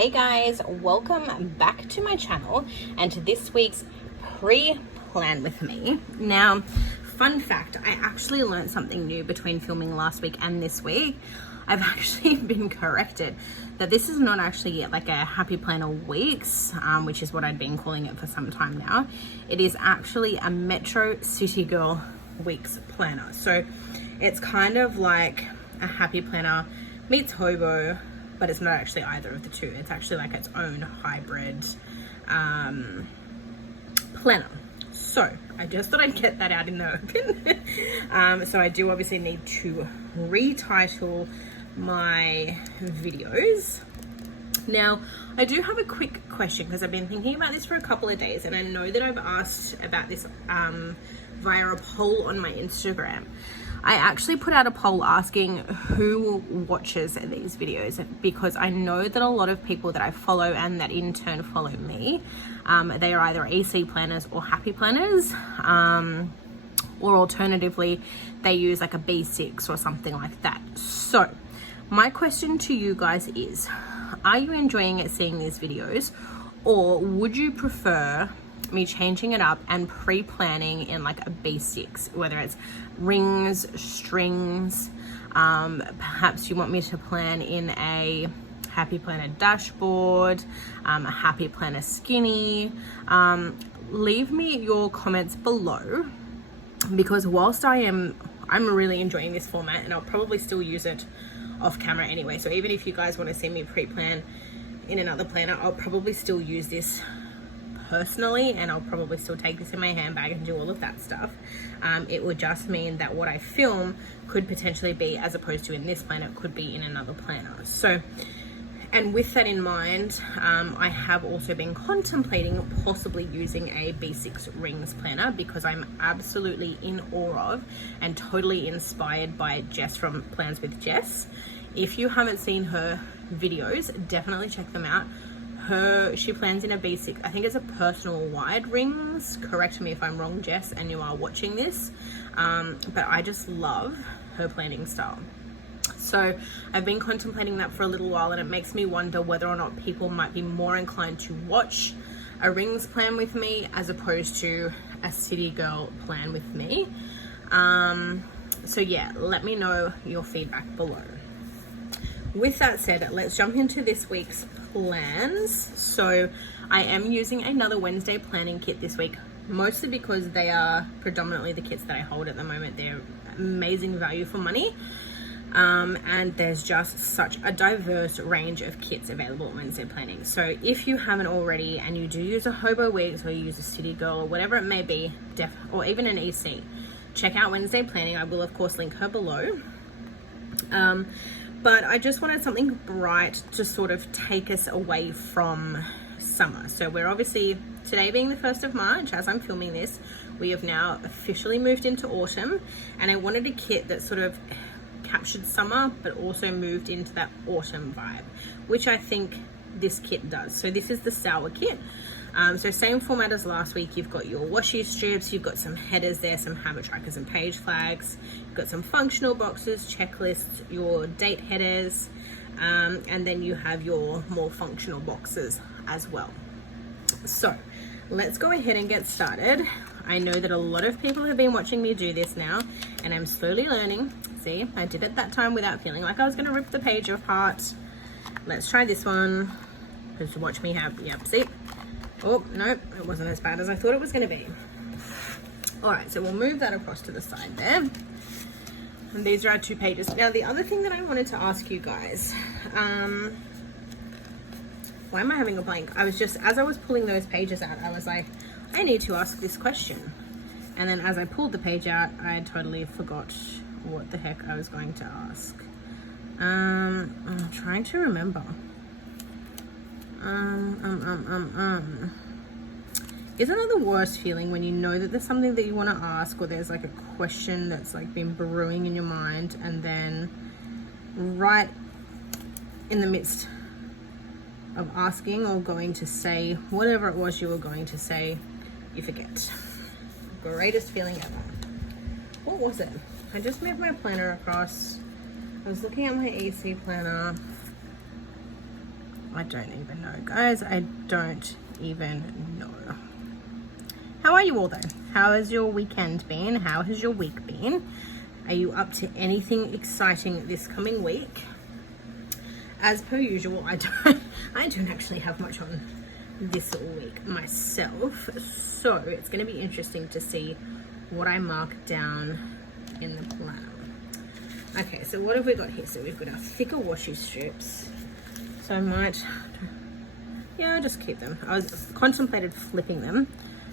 Hey guys, welcome back to my channel and to this week's pre-plan with me. Now, fun fact, I actually learned something new between filming last week and this week. I've actually been corrected that this is not actually like a happy planner weeks, which is what I'd been calling it for some time now. It is actually a Metro City Girl weeks planner. So it's kind of like a happy planner meets hobo, but it's not actually either of the two. It's actually like its own hybrid planner. So I just thought I'd get that out in the open. So I do obviously need to retitle my videos. Now, I do have a quick question because I've been thinking about this for a couple of days, and I know that I've asked about this via a poll on my Instagram. I actually put out a poll asking who watches these videos, because I know that a lot of people that I follow and that in turn follow me, they are either EC planners or happy planners, or alternatively they use like a B6 or something like that. So my question to you guys is, are you enjoying seeing these videos, or would you prefer me changing it up and pre-planning in like a B6, whether it's rings, strings, perhaps you want me to plan in a happy planner dashboard, a happy planner skinny. Leave me your comments below, because whilst I'm really enjoying this format, and I'll probably still use it off camera anyway, so even if you guys want to see me pre-plan in another planner, I'll probably still use this personally, and I'll probably still take this in my handbag and do all of that stuff. It would just mean that what I film could potentially be, as opposed to in this planner, it could be in another planner. So, and with that in mind, I have also been contemplating possibly using a B6 rings planner, because I'm absolutely in awe of and totally inspired by Jess from Plans with Jess. If you haven't seen her videos, definitely check them out. She plans in a B6, I think it's a personal wide rings. Correct me if I'm wrong, Jess, and you are watching this. But I just love her planning style. So I've been contemplating that for a little while, and it makes me wonder whether or not people might be more inclined to watch a rings plan with me as opposed to a city girl plan with me. So yeah, let me know your feedback below. With that said, let's jump into this week's plans. So I am using another Wednesday planning kit this week, mostly because they are predominantly the kits that I hold at the moment. They're amazing value for money. And there's just such a diverse range of kits available at Wednesday planning. So if you haven't already, and you do use a hobo weeks, or you use a city girl, or whatever it may be, or even an EC, check out Wednesday planning. I will of course link her below. But I just wanted something bright to sort of take us away from summer. So we're obviously, today being the 1st of March, as I'm filming this, we have now officially moved into autumn, and I wanted a kit that sort of captured summer but also moved into that autumn vibe, which I think this kit does. So this is the Sour kit. So same format as last week. You've got your washi strips, you've got some headers there, some habit trackers and page flags, you've got some functional boxes, checklists, your date headers, and then you have your more functional boxes as well. So let's go ahead and get started. I know that a lot of people have been watching me do this now, and I'm slowly learning. See, I did it that time without feeling like I was going to rip the page apart. Let's try this one. Just watch me have, yep, see? Oh, no, it wasn't as bad as I thought it was going to be. All right, so we'll move that across to the side there. And these are our 2 pages. Now, the other thing that I wanted to ask you guys, why am I having a blank? I was just, as I was pulling those pages out, I was like, I need to ask this question. And then as I pulled the page out, I totally forgot what the heck I was going to ask. I'm trying to remember. Isn't it the worst feeling when you know that there's something that you want to ask, or there's like a question that's like been brewing in your mind, and then right in the midst of asking or going to say whatever it was you were going to say, you forget. Greatest feeling ever. What was it? I just moved my planner across. I was looking at my EC planner. I don't even know, guys. I don't even know. How are you all though? How has your weekend been? How has your week been? Are you up to anything exciting this coming week? As per usual, I don't actually have much on this week myself, so it's going to be interesting to see what I mark down in the planner. Okay, so what have we got here? So we've got our thicker washi strips. So I might, yeah, I'll just keep them. I was contemplated flipping them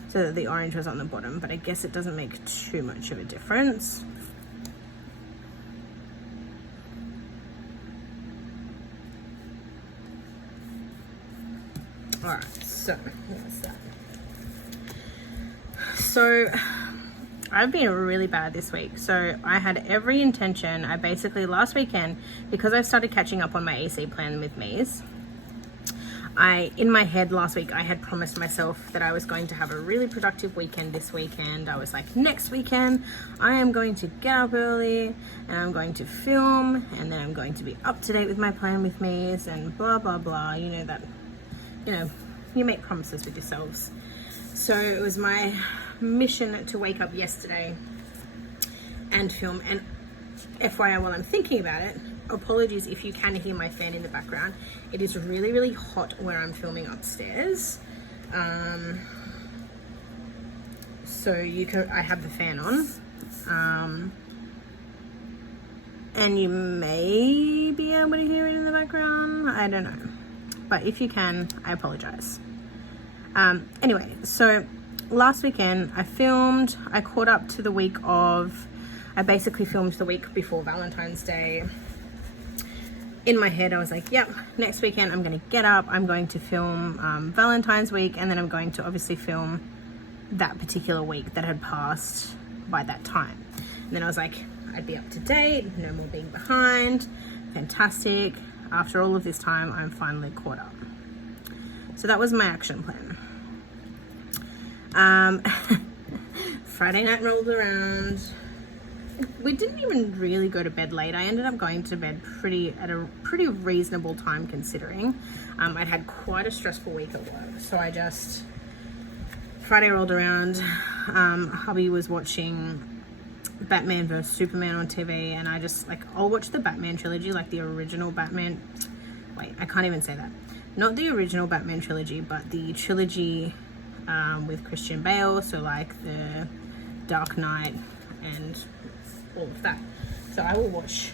so that the orange was on the bottom, but I guess it doesn't make too much of a difference. All right, so what's that? So I've been really bad this week. So I had every intention. I basically last weekend, because I started catching up on my AC plan with Mies, in my head last week, I had promised myself that I was going to have a really productive weekend this weekend. I was like, next weekend, I am going to get up early and I'm going to film, and then I'm going to be up to date with my plan with Mies and blah, blah, blah. You know that, you make promises with yourselves. So it was my mission to wake up yesterday and film. And FYI, while I'm thinking about it, apologies if you can hear my fan in the background. It is really, really hot where I'm filming upstairs. So I have the fan on. And you may be able to hear it in the background. I don't know. But if you can, I apologize. Anyway, so last weekend I caught up to the week of, I basically filmed the week before Valentine's Day. In my head, I was like, yep, next weekend I'm going to get up, I'm going to film Valentine's week, and then I'm going to obviously film that particular week that had passed by that time. And then I was like, I'd be up to date, no more being behind, fantastic. After all of this time, I'm finally caught up. So that was my action plan. Friday night rolled around. We didn't even really go to bed late. I ended up going to bed at a pretty reasonable time considering. I'd had quite a stressful week at work. So Friday rolled around. Hubby was watching Batman vs Superman on TV, and I just I'll watch the Batman trilogy, like the original Batman. Wait, I can't even say that. Not the original Batman trilogy, but the trilogy with Christian Bale. So like the Dark Knight and all of that. So I will watch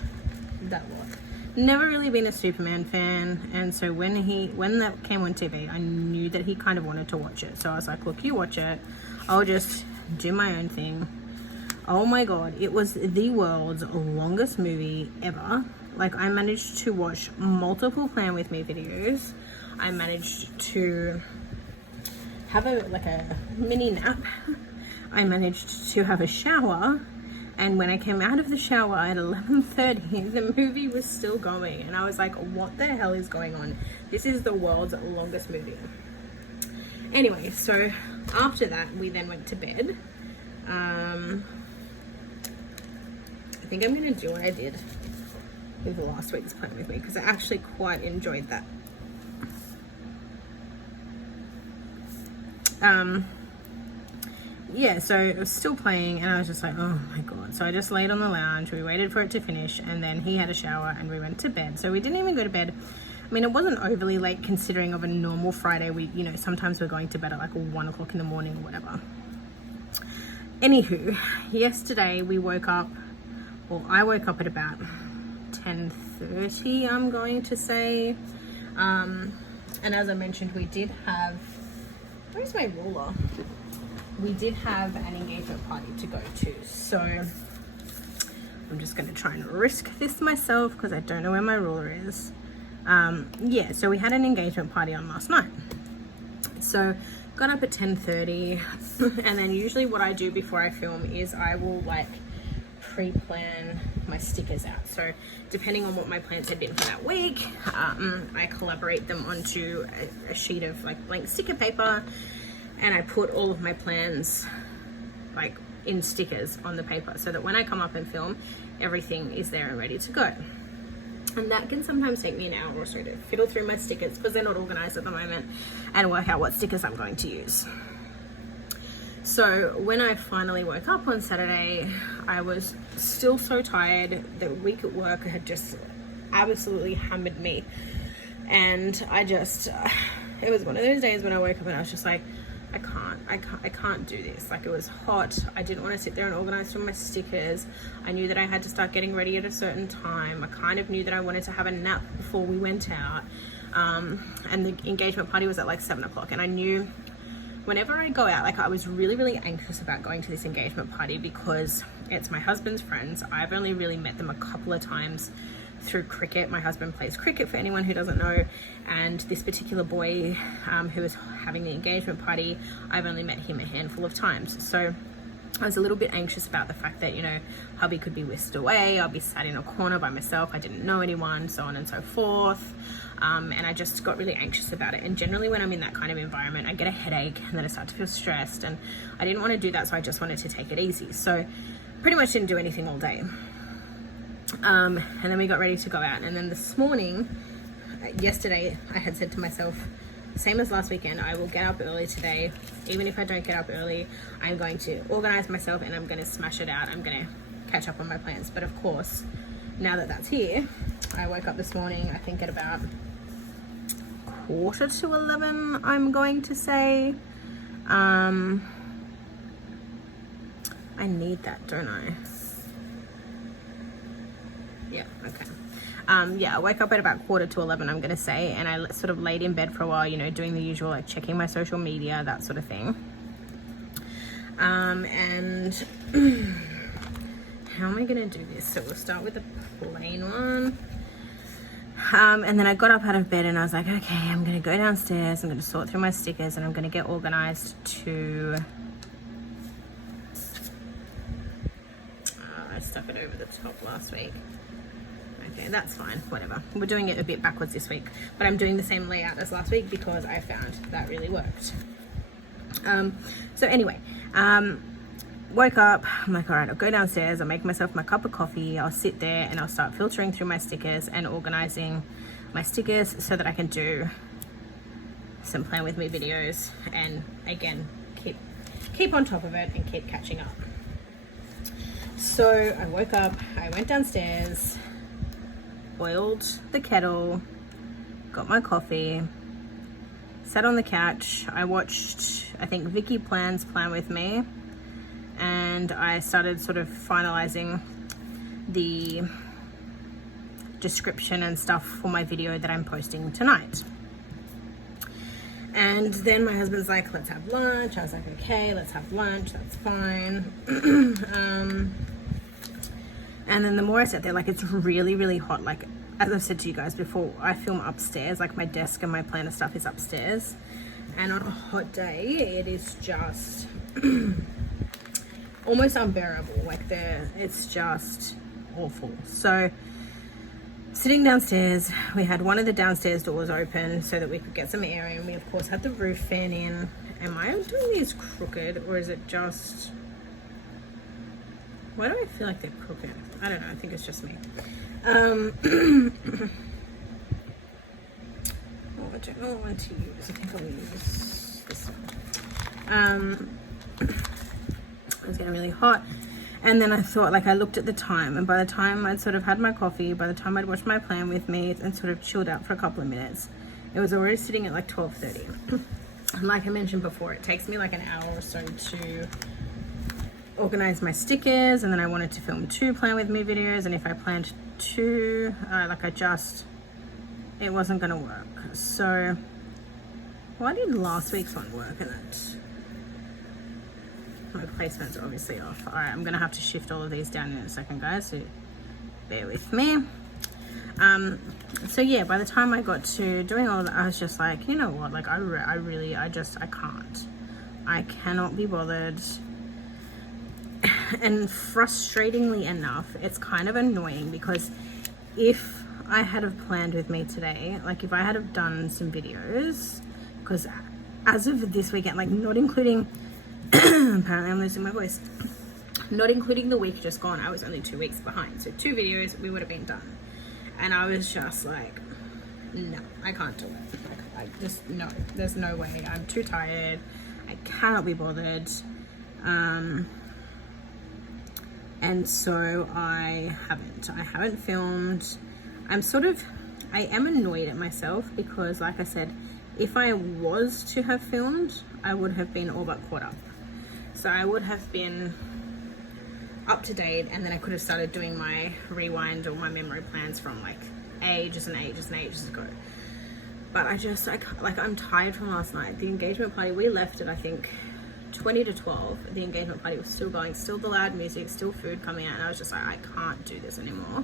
that lot. Never really been a Superman fan, and so when that came on TV, I knew that he kind of wanted to watch it. So I was like, look, you watch it, I'll just do my own thing. Oh my god, it was the world's longest movie ever. I managed to watch multiple Plan With Me videos. I managed to have a mini nap. I managed to have a shower, and when I came out of the shower at 11:30, the movie was still going, and I was like, what the hell is going on? This is the world's longest movie. Anyway, so after that, we then went to bed. I think I'm going to do what I did with last week's Plan With Me, because I actually quite enjoyed that. Yeah, so it was still playing, and I was just like, oh my god. So I just laid on the lounge, we waited for it to finish, and then he had a shower and we went to bed. So we didn't even go to bed. I mean, it wasn't overly late considering of a normal Friday week. Sometimes we're going to bed at 1 o'clock in the morning or whatever. Anywho, yesterday we woke up, I woke up at about 10:30, I'm going to say. And as I mentioned, we did have, where's my ruler? We did have an engagement party to go to. So I'm just going to try and risk this myself because I don't know where my ruler is. Yeah, so we had an engagement party on last night. So got up at 10:30, and then usually what I do before I film is I will pre-plan my stickers out. So depending on what my plans had been for that week, I collaborate them onto a sheet of blank sticker paper, and I put all of my plans in stickers on the paper so that when I come up and film, everything is there and ready to go. And that can sometimes take me an hour or so to fiddle through my stickers because they're not organized at the moment and work out what stickers I'm going to use. So when I finally woke up on Saturday, I was still so tired. The week at work had just absolutely hammered me. And it was one of those days when I woke up and I was just like, I can't do this. Like, it was hot. I didn't want to sit there and organize all my stickers. I knew that I had to start getting ready at a certain time. I kind of knew that I wanted to have a nap before we went out. And the engagement party was at like 7 o'clock. And I knew whenever I go out, like, I was really, really anxious about going to this engagement party because it's my husband's friends. I've only really met them a couple of times through cricket. My husband plays cricket, for anyone who doesn't know, and this particular boy who was having the engagement party, I've only met him a handful of times. So I was a little bit anxious about the fact that, you know, hubby could be whisked away, I'll be sat in a corner by myself, I didn't know anyone, so on and so forth. And I just got really anxious about it. And generally when I'm in that kind of environment, I get a headache and then I start to feel stressed, and I didn't want to do that, so I just wanted to take it easy. So pretty much didn't do anything all day. And then we got ready to go out, and then this morning, yesterday, I had said to myself, same as last weekend, I will get up early today. Even if I don't get up early, I'm going to organize myself and I'm going to smash it out. I'm going to catch up on my plans. But of course, now that that's here, I woke up this morning, I think at about 11:15, I'm going to say. I need that, don't I? Yeah, okay. I woke up at about 11:15, I'm gonna say, and I sort of laid in bed for a while, you know, doing the usual, like checking my social media, that sort of thing. And how am I gonna do this? So we'll start with the plain one. And then I got up out of bed and I was like, okay, I'm gonna go downstairs, I'm gonna sort through my stickers, and I'm gonna get organized to I stuck it over the top last week. Okay, that's fine, whatever. We're doing it a bit backwards this week, but I'm doing the same layout as last week because I found that really worked. So anyway, woke up, I'm like, all right, I'll go downstairs, I'll make myself my cup of coffee, I'll sit there and I'll start filtering through my stickers and organizing my stickers so that I can do some Plan With Me videos and, again, keep on top of it and keep catching up. So I woke up, I went downstairs, boiled the kettle, got my coffee, sat on the couch. I watched, I think, Vicky Plan's Plan With Me, and I started sort of finalizing the description and stuff for my video that I'm posting tonight. And then my husband's like, let's have lunch. I was like, okay, let's have lunch, that's fine. And then the more I sat there, like, it's really, really hot. Like, as I've said to you guys before, I film upstairs. Like, my desk and my planner stuff is upstairs. And on a hot day, it is just almost unbearable. Like, it's just awful. So, sitting downstairs, we had one of the downstairs doors open so that we could get some air in. We, of course, had the roof fan in. Am I doing these crooked, or is it just... Why do I feel like they're crooked? I don't know. I think it's just me. I don't want to use. I think I'll use this one. It was getting really hot. And then I thought, like, I looked at the time, and by the time I'd sort of had my coffee, by the time I'd watched my Plan With Me and sort of chilled out for a couple of minutes, it was already sitting at like 12:30. And like I mentioned before, it takes me like an hour or so to organize my stickers, and then I wanted to film 2 Plan With Me videos, and if I planned 2, it wasn't gonna work. So why did last week's one work? And it, my placements are obviously off. All right, I'm gonna have to shift all of these down in a second, guys, so bear with me. So yeah, by the time I got to doing all of that, I was just like, you know what, like, I cannot be bothered. And frustratingly enough, it's kind of annoying because if I had have planned with me today, like if I had have done some videos, because as of this weekend, like not including, apparently I'm losing my voice, not including the week just gone, I was only 2 weeks behind. So 2 videos, we would have been done. And I was just like, no, I can't do it. I just, no, there's no way. I'm too tired. I cannot be bothered. And so I haven't filmed. I am annoyed at myself because, like I said, if I was to have filmed, I would have been all but caught up. So I would have been up to date, and then I could have started doing my rewind or my memory plans from like ages and ages and ages ago. But I'm tired from last night. The engagement party, we left at I think 20 to 12. The engagement party was still going, still the loud music, still food coming out, and I was just like, I can't do this anymore.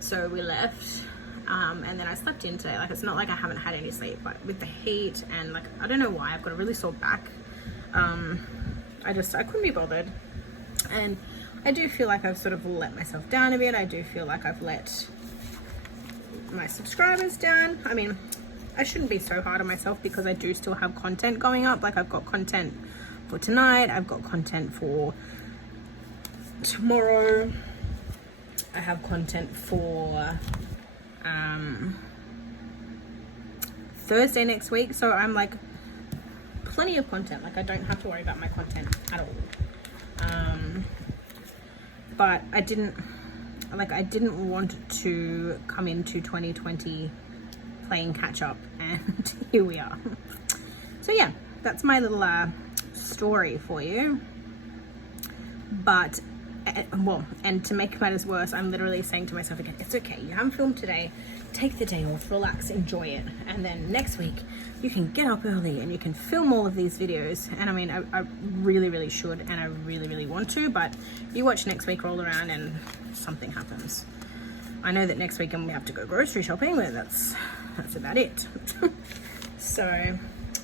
So we left, and then I slept in today. Like, it's not like I haven't had any sleep, but with the heat and like, I don't know why, I've got a really sore back. I couldn't be bothered. And I do feel like I've sort of let myself down a bit. I do feel like I've let my subscribers down. I mean, I shouldn't be so hard on myself because I do still have content going up. Like, I've got content for tonight, I've got content for tomorrow, I have content for Thursday next week. So I'm like, plenty of content. Like, I don't have to worry about my content at all. But I didn't want to come into 2020 playing catch up, and here we are. So yeah, that's my little story for you. But and to make matters worse, I'm literally saying to myself again, it's okay, you haven't filmed today, take the day off, relax, enjoy it, and then next week you can get up early and you can film all of these videos. And I mean, I really should, and I really want to, but you watch next week roll around and something happens. I know that next weekend we have to go grocery shopping, but that's about it. So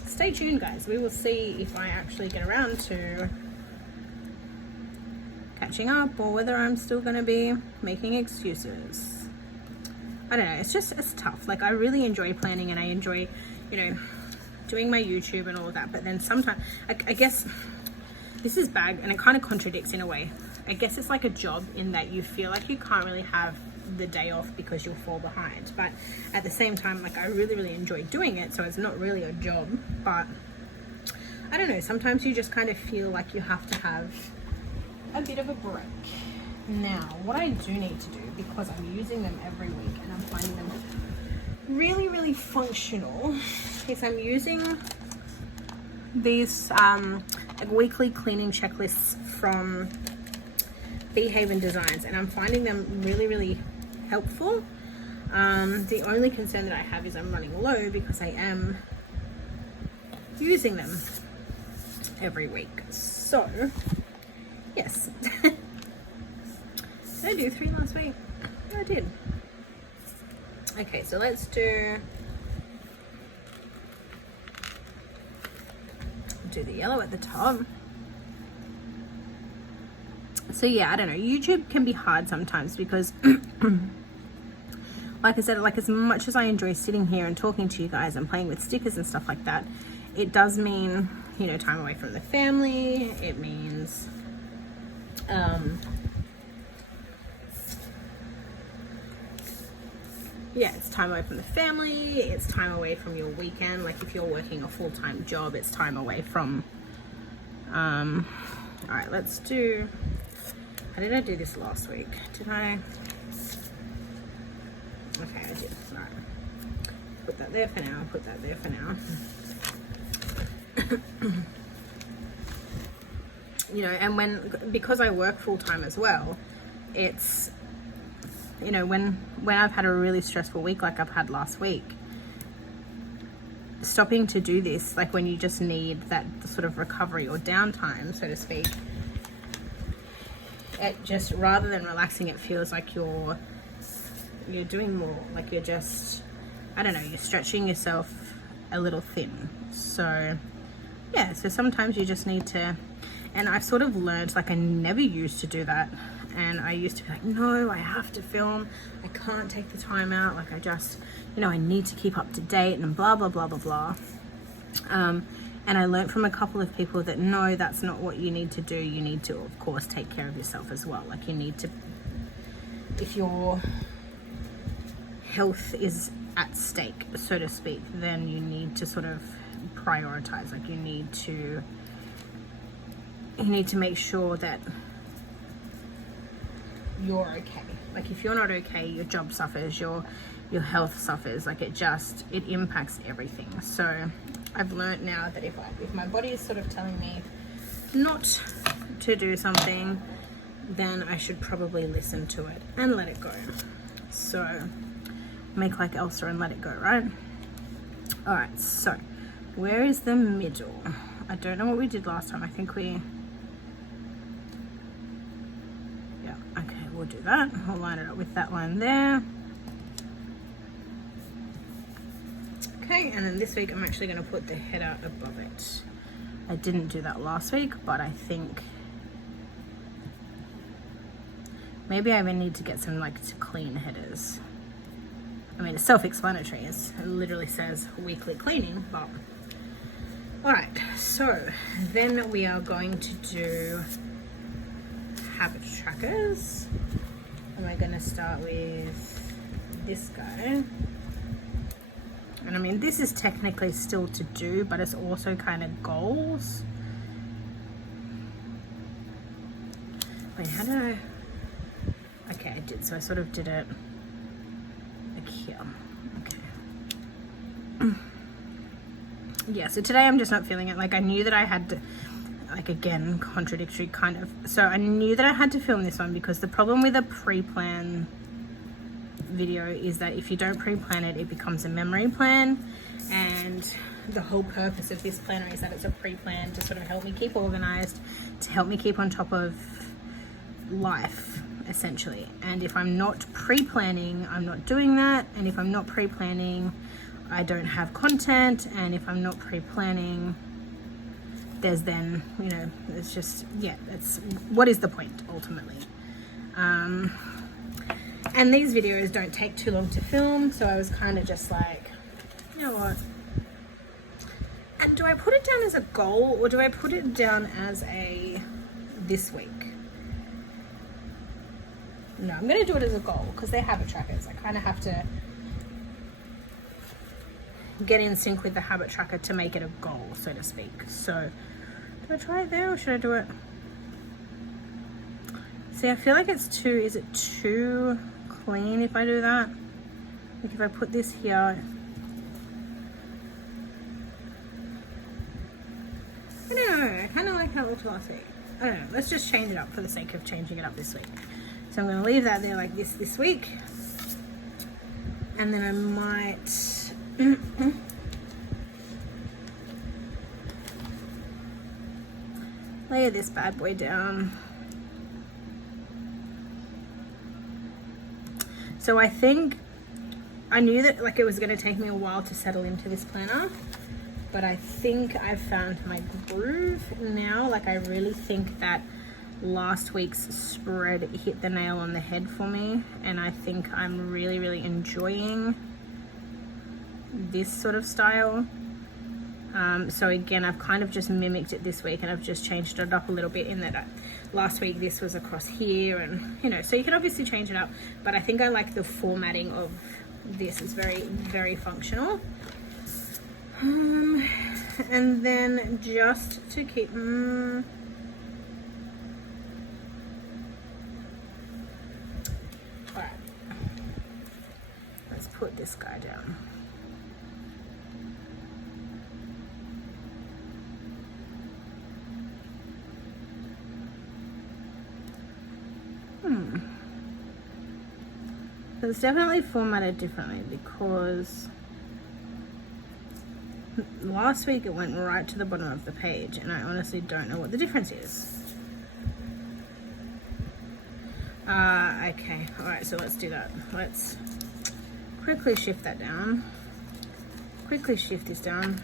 stay tuned, guys. We will see if I actually get around to catching up, or whether I'm still going to be making excuses. I don't know. It's tough. Like, I really enjoy planning, and I enjoy, doing my YouTube and all of that. But then sometimes, I guess this is bad, and it kind of contradicts in a way. I guess it's like a job in that you feel like you can't really have the day off because you'll fall behind. But at the same time, like, I really enjoy doing it, so it's not really a job. But I don't know. Sometimes you just kind of feel like you have to have a bit of a break. Now, what I do need to do, because I'm using them every week and I'm finding them really functional, is I'm using these like weekly cleaning checklists from Bee Haven Designs, and I'm finding them really helpful. The only concern that I have is I'm running low because I am using them every week. So yes. Did I do 3 last week? Yeah, I did. Okay, so let's do the yellow at the top. So yeah, I don't know. YouTube can be hard sometimes because like I said, like, as much as I enjoy sitting here and talking to you guys and playing with stickers and stuff like that, it does mean, time away from the family. It means it's time away from the family, it's time away from your weekend. Like, if you're working a full-time job, it's time away from all right, let's do, how did I do this last week? Did I? Okay, I did. All right, put that there for now, put that there for now. And because I work full-time as well, it's, when I've had a really stressful week like I've had last week, stopping to do this, like when you just need that sort of recovery or downtime, so to speak, it just, rather than relaxing, it feels like you're doing more, like you're just, I don't know, you're stretching yourself a little thin. So yeah, so sometimes you just need to, and I've sort of learned, like, I never used to do that. And I used to be like, no, I have to film. I can't take the time out. Like, I just, I need to keep up to date and blah, blah, blah, blah, blah. And I learned from a couple of people that no, that's not what you need to do. You need to, of course, take care of yourself as well. Like, you need to, if you're health is at stake, so to speak, then you need to sort of prioritize. Like you need to make sure that you're okay. Like if you're not okay, your job suffers, your health suffers. Like it impacts everything. So I've learned now that if my body is sort of telling me not to do something, then I should probably listen to it and let it go. So make like Elsa and let it go, right? All right, so where is the middle? I don't know what we did last time. I think yeah, okay, we'll do that. I'll line it up with that line there. Okay, and then this week I'm actually going to put the header above it. I didn't do that last week, but I think maybe I even need to get some like clean headers. I mean, it's self-explanatory. It literally says weekly cleaning, but all right. So then we are going to do habit trackers, and we're going to start with this guy. And I mean, this is technically still to do, but it's also kind of goals. Wait, how did I? Okay, I did. So I sort of did it like here. Okay. Yeah, so today I'm just not feeling it. Like I knew that I had to, like again, contradictory kind of. So I knew that I had to film this one because the problem with a pre-plan video is that if you don't pre-plan it, it becomes a memory plan, and the whole purpose of this planner is that it's a pre-plan to sort of help me keep organized, to help me keep on top of life essentially. And if I'm not pre-planning, I'm not doing that, and if I'm not pre-planning, I don't have content, and if I'm not pre-planning, there's then, you know, it's just, yeah, it's what is the point ultimately. And these videos don't take too long to film, so I was kind of just like, you know what? And do I put it down as a goal, or do I put it down as a this week? No, I'm going to do it as a goal because they're habit trackers. I kind of have to get in sync with the habit tracker to make it a goal, so to speak. So, do I try it there or should I do it? See, I feel like it's too, is it too clean if I do that? Like if I put this here, I don't know, I kind of like how it looked last week. I don't know, let's just change it up for the sake of changing it up this week. So I'm going to leave that there like this week, and then I might layer this bad boy down. So I think I knew that like it was going to take me a while to settle into this planner, but I think I've found my groove now. Like I really think that last week's spread hit the nail on the head for me, and I think I'm really enjoying this sort of style. So again, I've kind of just mimicked it this week, and I've just changed it up a little bit in that last week this was across here, and you know, so you can obviously change it up, but I think I like the formatting of this. It's very functional. And then just to keep all right, let's put this guy down. So it's definitely formatted differently because last week it went right to the bottom of the page, and I honestly don't know what the difference is. Okay, all right, so let's do that. Let's quickly shift that down. Quickly shift this down.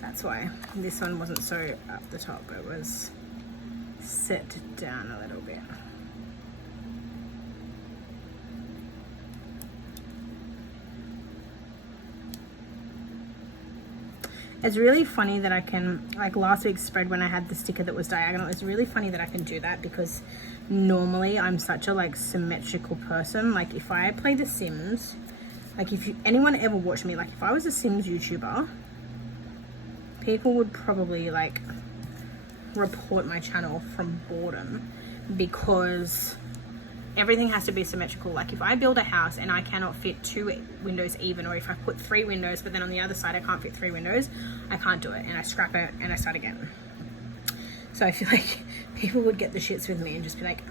That's why this one wasn't so up the top. It was set down a little bit. It's really funny that I can, like last week's spread when I had the sticker that was diagonal, it's really funny that I can do that because normally I'm such a like symmetrical person. Like if I play The Sims, like if anyone ever watched me, like if I was a Sims YouTuber, people would probably like report my channel from boredom because everything has to be symmetrical. Like if I build a house and I cannot fit 2 windows even, or if I put 3 windows but then on the other side I can't fit 3 windows, I can't do it and I scrap it and I start again. So I feel like people would get the shits with me and just be like,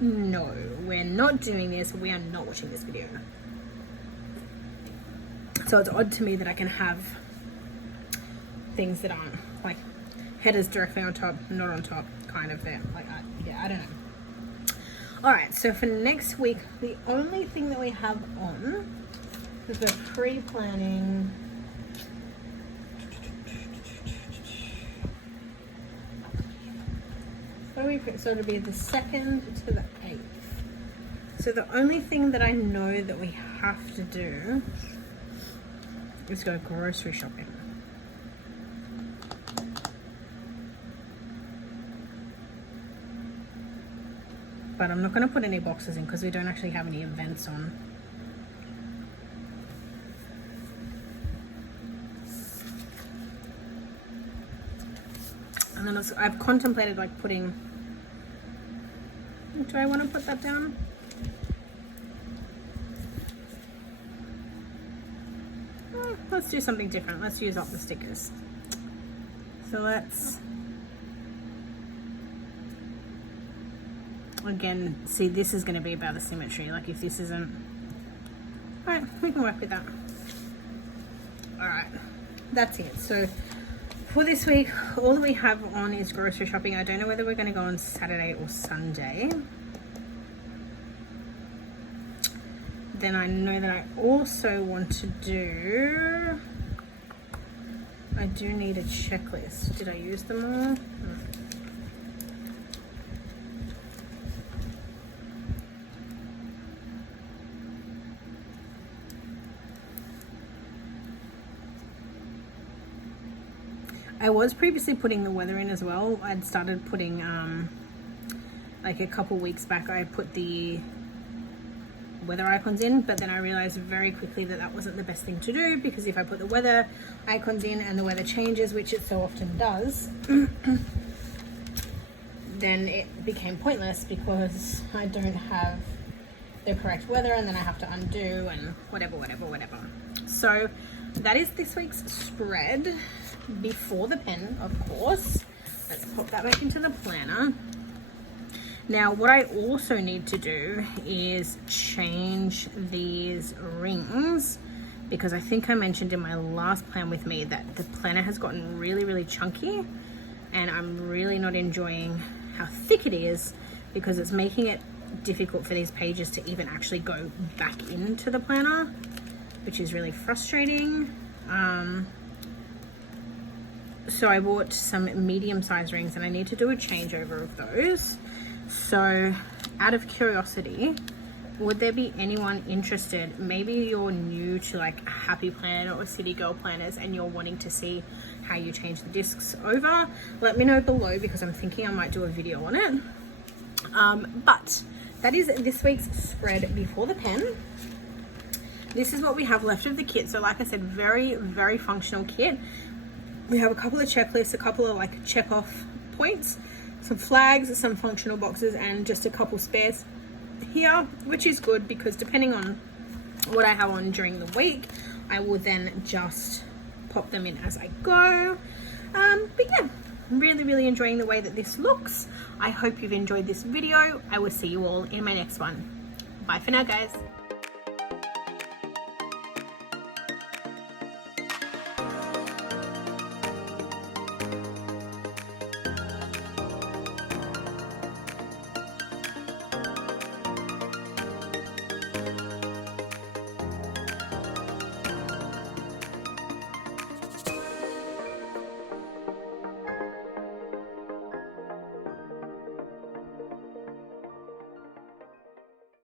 no, we're not doing this, we are not watching this video. So it's odd to me that I can have things that aren't like headers directly on top, not on top kind of thing. Like yeah, I don't know. Alright, so for next week, the only thing that we have on is we're pre-planning so it'll be the 2nd to the 8th. So the only thing that I know that we have to do is go grocery shopping. But I'm not going to put any boxes in because we don't actually have any events on. And then also, I've contemplated like putting, do I want to put that down? Let's do something different. Let's use up the stickers. So let's, again, see, this is going to be about the symmetry. Like if this isn't, all right, we can work with that. All right, that's it. So for this week, all that we have on is grocery shopping. I don't know whether we're going to go on Saturday or Sunday. Then I know that I also want to do, I do need a checklist. Did I use them all? No. I was previously putting the weather in as well. I'd started putting, like a couple weeks back, I put the weather icons in, but then I realized very quickly that that wasn't the best thing to do, because if I put the weather icons in and the weather changes, which it so often does, then it became pointless because I don't have the correct weather and then I have to undo and whatever. So that is this week's spread before the pen, of course. Let's pop that back into the planner. Now, what I also need to do is change these rings, because I think I mentioned in my last plan with me that the planner has gotten really, really chunky, and I'm really not enjoying how thick it is because it's making it difficult for these pages to even actually go back into the planner, which is really frustrating. So I bought some medium-sized rings and I need to do a changeover of those. So out of curiosity, would there be anyone interested? Maybe you're new to like Happy Planner or City Girl planners and you're wanting to see how you change the discs over. Let me know below, because I'm thinking I might do a video on it. But that is this week's spread before the pen. This is what we have left of the kit. So like I said, very, very functional kit. We have a couple of checklists, a couple of like check off points, some flags, some functional boxes, and just a couple spares here, which is good because depending on what I have on during the week, I will then just pop them in as I go. But yeah, I'm really, really enjoying the way that this looks. I hope you've enjoyed this video. I will see you all in my next one. Bye for now, guys.